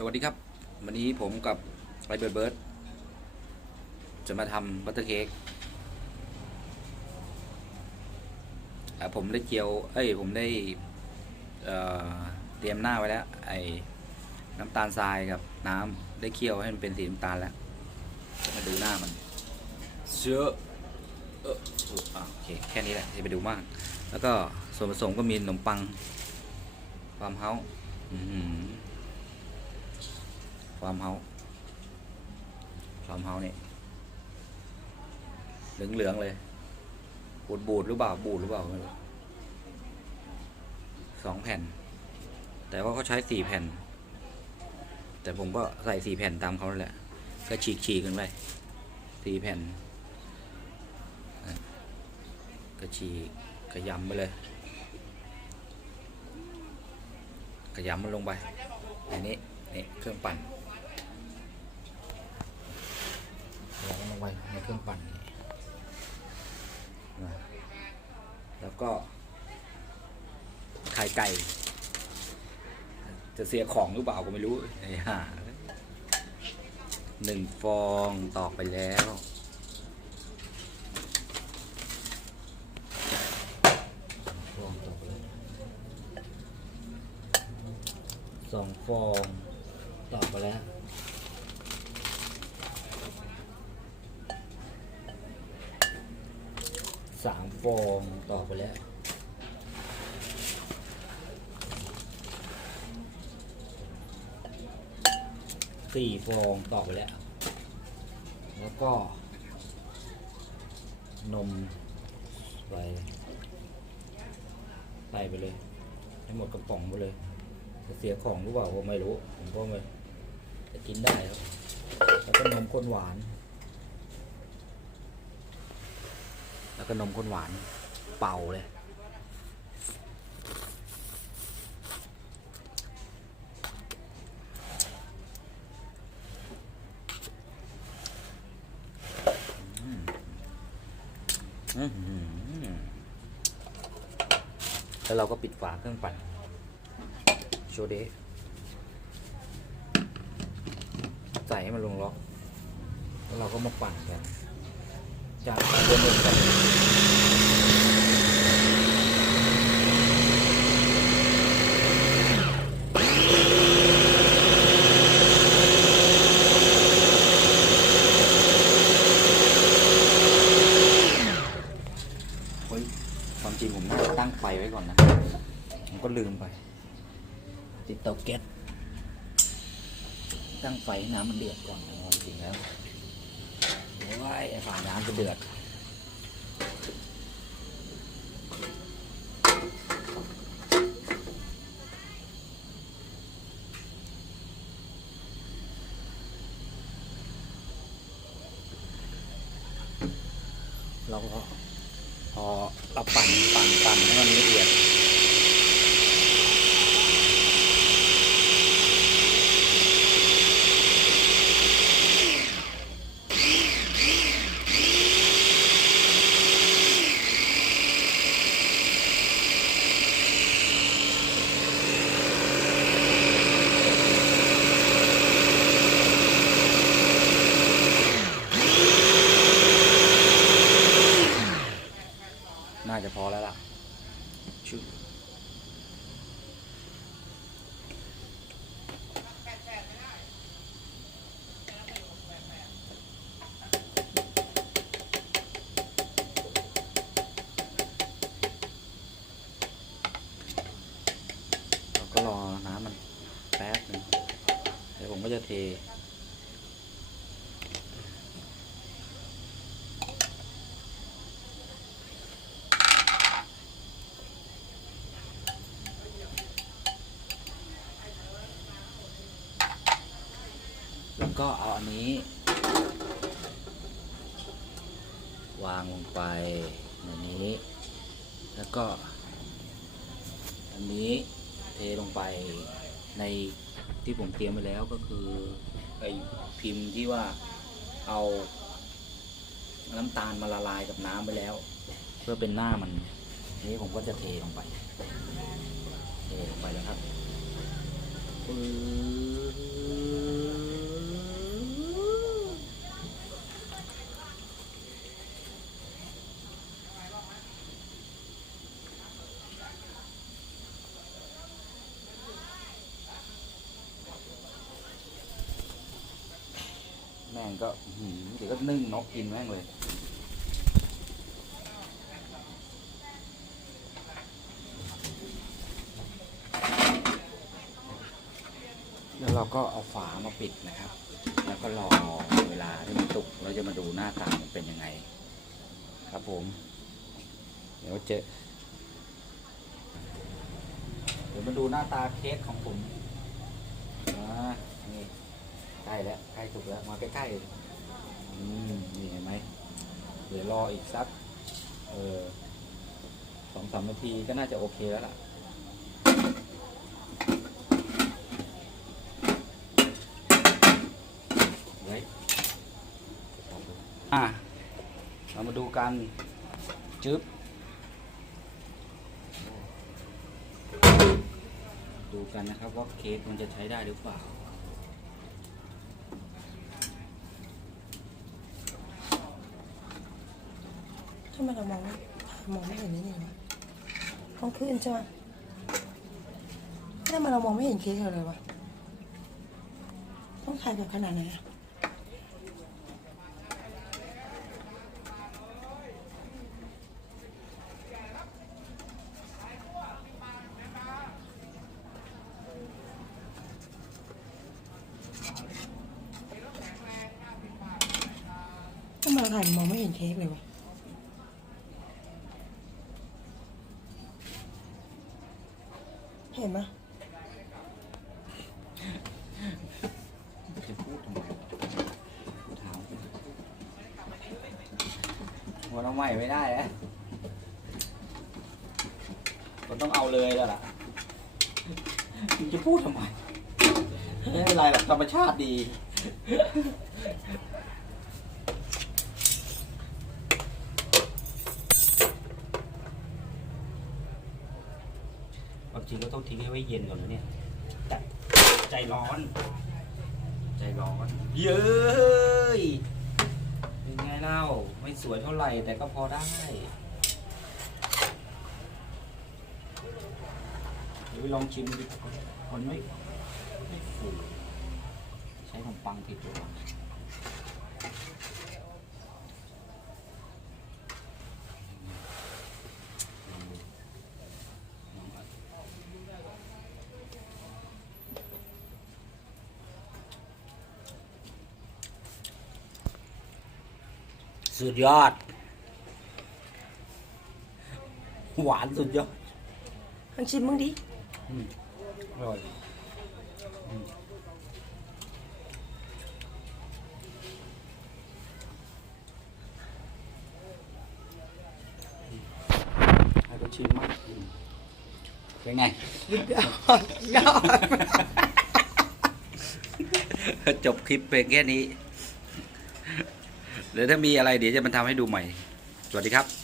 สวัสดีครับ วันนี้ผมกับไรเบิร์ดเบิร์ดจะมาทำบัตเตอร์เค้กอะผมได้เจียว เอ้ย ผมได้เอ่อเตรียมหน้าไว้แล้ว ไอ้น้ำตาลทรายกับน้ำได้เคี่ยวให้มันเป็นสีน้ำตาลแล้ว มาดูหน้ามันเชื้อเออเอออะโอเค แค่นี้แหละจะไปดูมาก แล้วก็ส่วนผสมก็มีขนมปัง ความเฮาอื้อ หือความเฮาความเฮาเนี่ยเหลืองเหลืองเลยบูดบูดหรือเปล่าบูดหรือเปล่าสองแผ่น แต่ว่าเขาใช้สี่แผ่น แต่ผมก็ใส่สี่แผ่นตามเขาแหละ ก็ฉีกฉีกกันไปสี่แผ่นก็ฉีกขยำไปเลย ขยำมันลงไปอันนี้นี่เครื่องปั่นขยำมันลงไปใน เครื่องปั่นนะแล้วก็ไข่ไก่ จะเสียของหรือเปล่าก็ไม่รู้ไอ้ห่าหนึ่งฟองตอกไปแล้วสองฟองตอกไปแล้ว สามฟองตอกไปแล้ว สี่ฟองตอกไปแล้ว แล้วก็ นมใส่ใส่ไปเลย ให้หมดกระป๋องไปเลยจะเสียของหรือเปล่าผมไม่รู้ ผมก็ไม่จะกินได้ครับ แล้วก็นมข้นหวาน แล้วก็นมข้นหวานเป่าเลย แล้วเราก็ปิดฝาเครื่องปั่นโชเดใส่ให้มันลงล็อก แล้วเราก็มาปั่นกันจากเดิมๆกันเฮ้ยความจริงผมน่าจะตั้งไฟไว้ก่อนนะ ผมก็ลืมไป ติดเตาแก๊สตั้งไฟให้น้ำมันเดือดก่อนนะความจริงแล้วโอ้ยไอ้ฝาน้ำจะเดือดเราก็พอเราปั่นปั่นปั่นให้มันละเอียด น่าจะพอแล้วล่ะชุบเราก็รอน้ำมันแป๊บหนึงเดี๋ยวผมก็จะเท แล้วก็เอาอันนี้ วางลงไปแบบนี้ แล้วก็ อันนี้เทลงไปใน ที่ผมเตรียมไปแล้วก็คือไอพิมพ์ที่ว่าเอาน้ำตาลมาละลายกับน้ำไปแล้ว เพื่อเป็นหน้ามันนี้ผมก็จะเทลงไปเทลงไปแล้วครับ ปื๊ ก็เดี๋ยวก็นึ่งนกกินแม่งเลยแล้วเราก็เอาฝามาปิดนะครับ แล้วก็รอเวลาที่มันสุก เราจะมาดูหน้าตามันเป็นยังไง ครับผม เดี๋ยวเจอเดี๋ยวมาดูหน้าตาเค้กของผมอ่านี่ ใกล้แล้วใกล้สุกแล้วมาใกล้ๆอืมนี่เห็นไหมเดี๋ยวรออีกสักเออสองสามนาทีก็น่าจะโอเคแล้วล่ะไว้อะเรามาดูกันจึ๊บดูกันนะครับว่าเค้กมันจะใช้ได้หรือเปล่า ทำไมเรามองไม่มองไม่เห็นนี่เลยวะต้องขึ้นใช่ไหมทำไมเรามองไม่เห็นเค้กเราเลยวะต้องถ่ายแบบขนาดไหนอะทำไมเราถ่ายมองไม่เห็นเค้กเลยวะ เห็นไหม จะพูดทำไมกูถาม เอาใหม่ไม่ได้นะมันต้องเอาเลยแล้วล่ะมึงจะพูดทำไมไม่เป็นไรหรอกธรรมชาติดีความจริงก็ต้องทิ้งให้ไว้เย็นก่อนนะเนี่ยใจร้อน ใจร้อน เย้ย เป็นไงเล่า ไม่ สวยเท่าไหร่แต่ก็พอได้เดี๋ยวไปลองชิมดูมันไม่ไม่ฟูใช้ขนมปังผิดตัวลองดูลองเอา สุดยอด หวานสุดยอดมันชิมมึงดิอืมอร่อยอืมให้เขาชิมมั้งอืมเป็นไง ยอด จบคลิปเป็นแค่นี้ห รือถ้ามีอะไรเดี๋ยวจะมาทำให้ดูใหม่ สวัสดีครับ